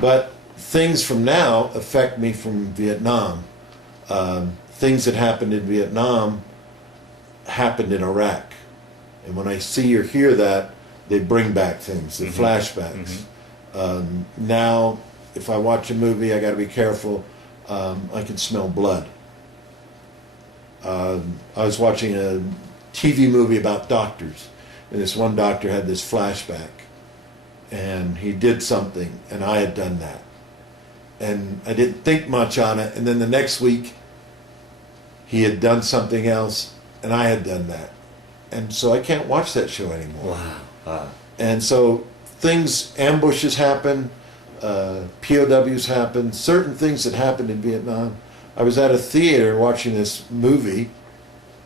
But things from now affect me from Vietnam. Things that happened in Vietnam happened in Iraq. And when I see or hear that, they bring back things, the flashbacks. Now, if I watch a movie, I got to be careful. I can smell blood. I was watching a TV movie about doctors, and this one doctor had this flashback, and he did something, and I had done that. And I didn't think much on it, and then the next week, he had done something else, and I had done that. And so I can't watch that show anymore. Wow. And so things, ambushes happen, POWs happen, certain things that happened in Vietnam. I was at a theater watching this movie,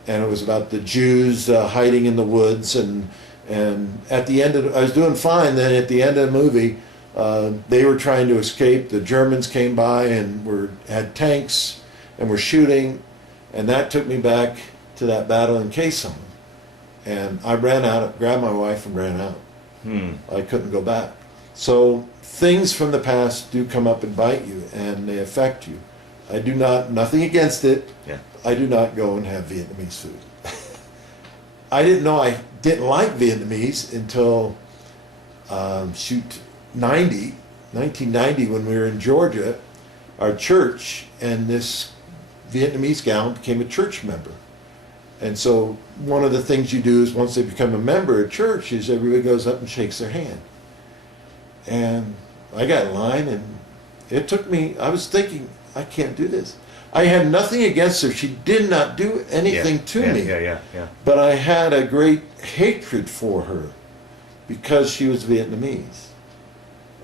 and it was about the Jews hiding in the woods, and at the end of, I was doing fine, then at the end of the movie, they were trying to escape. The Germans came by and had tanks and were shooting, and that took me back to that battle in Khe Sanh. And I ran out, grabbed my wife and ran out. I couldn't go back. So things from the past do come up and bite you, and they affect you. I do not, nothing against it. Yeah. I do not go and have Vietnamese food. I didn't know I didn't like Vietnamese until, 1990, when we were in Georgia, our church, and this Vietnamese gal became a church member. And so one of the things you do is once they become a member of church is everybody goes up and shakes their hand. And I got in line, and it took me, I was thinking, I can't do this. I had nothing against her. She did not do anything to me. Yeah. But I had a great hatred for her because she was Vietnamese.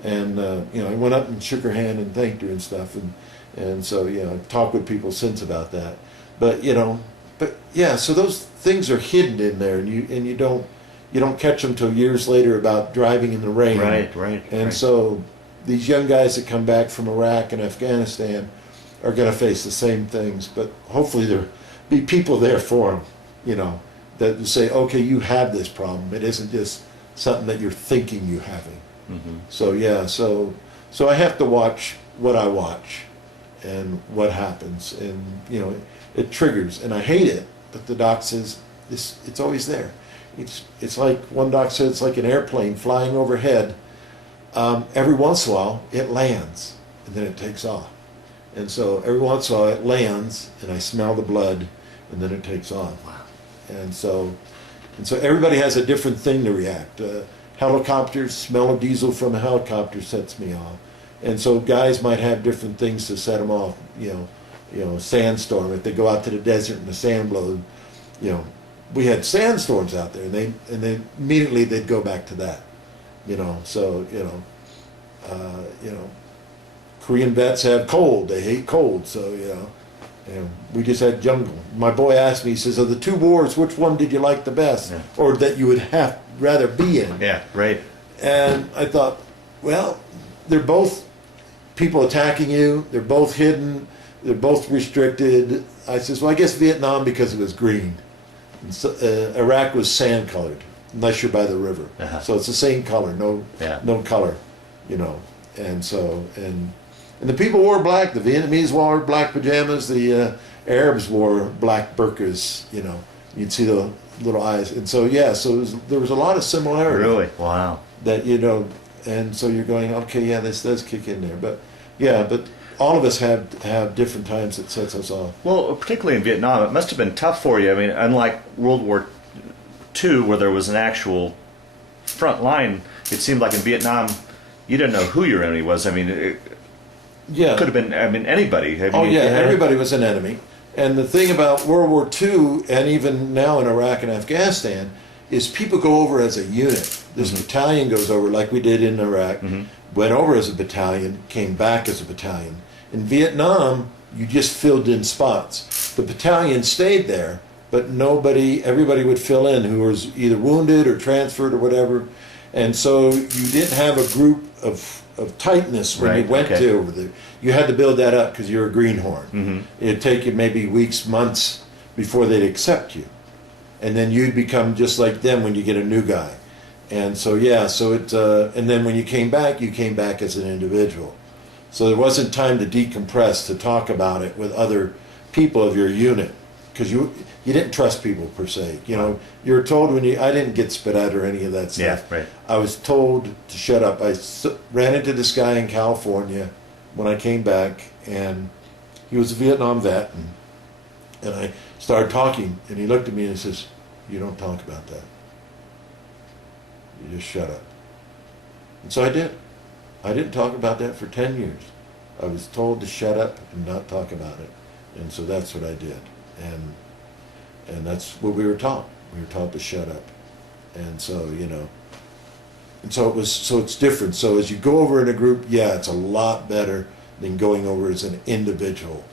And, I went up and shook her hand and thanked her and stuff. And so, I've talked with people since about that. But, so those things are hidden in there, and you don't catch them till years later about driving in the rain. Right. And so these young guys that come back from Iraq and Afghanistan are going to face the same things, but hopefully there'll be people there for them, that will say, okay, you have this problem. It isn't just something that you're thinking you're having. So so I have to watch what I watch and what happens, and it triggers, and I hate it, but the doc says it's always there. It's like one doc said, it's like an airplane flying overhead. Every once in a while it lands and then it takes off, and so every once in a while it lands and I smell the blood and then it takes off. Wow. And so everybody has a different thing to react. Helicopters, smell of diesel from a helicopter sets me off, and so guys might have different things to set them off. Sandstorm, if they go out to the desert and the sand blows, we had sandstorms out there, and they immediately they'd go back to that, Korean vets have cold, they hate cold, so we just had jungle. My boy asked me, he says, of the two wars, which one did you like the best, or that you would rather be in? Yeah, right. And I thought, well, they're both people attacking you, they're both hidden, they're both restricted. I says, well, I guess Vietnam because it was green. And so, Iraq was sand colored, unless you're by the river. So it's the same color, no color, And so, and the people wore black. The Vietnamese wore black pajamas. The Arabs wore black burqas. You'd see the little eyes. And so, there was a lot of similarity. Really? Wow. That and so you're going, okay, this does kick in there, but all of us have different times that sets us off. Well, particularly in Vietnam, it must have been tough for you. I mean, unlike World War II, where there was an actual front line, it seemed like in Vietnam, you didn't know who your enemy was. I mean, it could have been, anybody. Everybody was an enemy. And the thing about World War II, and even now in Iraq and Afghanistan, is people go over as a unit. This battalion goes over, like we did in Iraq, went over as a battalion, came back as a battalion. In Vietnam, you just filled in spots. The battalion stayed there, but everybody would fill in who was either wounded or transferred or whatever. And so you didn't have a group of tightness when you went to over there. You had to build that up because you're a greenhorn. It'd take you maybe weeks, months before they'd accept you. And then you'd become just like them when you get a new guy. And so, yeah, so it, and then when you came back as an individual. So there wasn't time to decompress, to talk about it with other people of your unit. Because you didn't trust people per se. You know, you were told I didn't get spit at or any of that stuff. Yeah, right. I was told to shut up. I ran into this guy in California when I came back, and he was a Vietnam vet, and I started talking, and he looked at me and says, "You don't talk about that. You just shut up." And so I did. I didn't talk about that for 10 years. I was told to shut up and not talk about it. And so that's what I did. And that's what we were taught. We were taught to shut up. And so, you know, and so it's different. So as you go over in a group, yeah, it's a lot better than going over as an individual.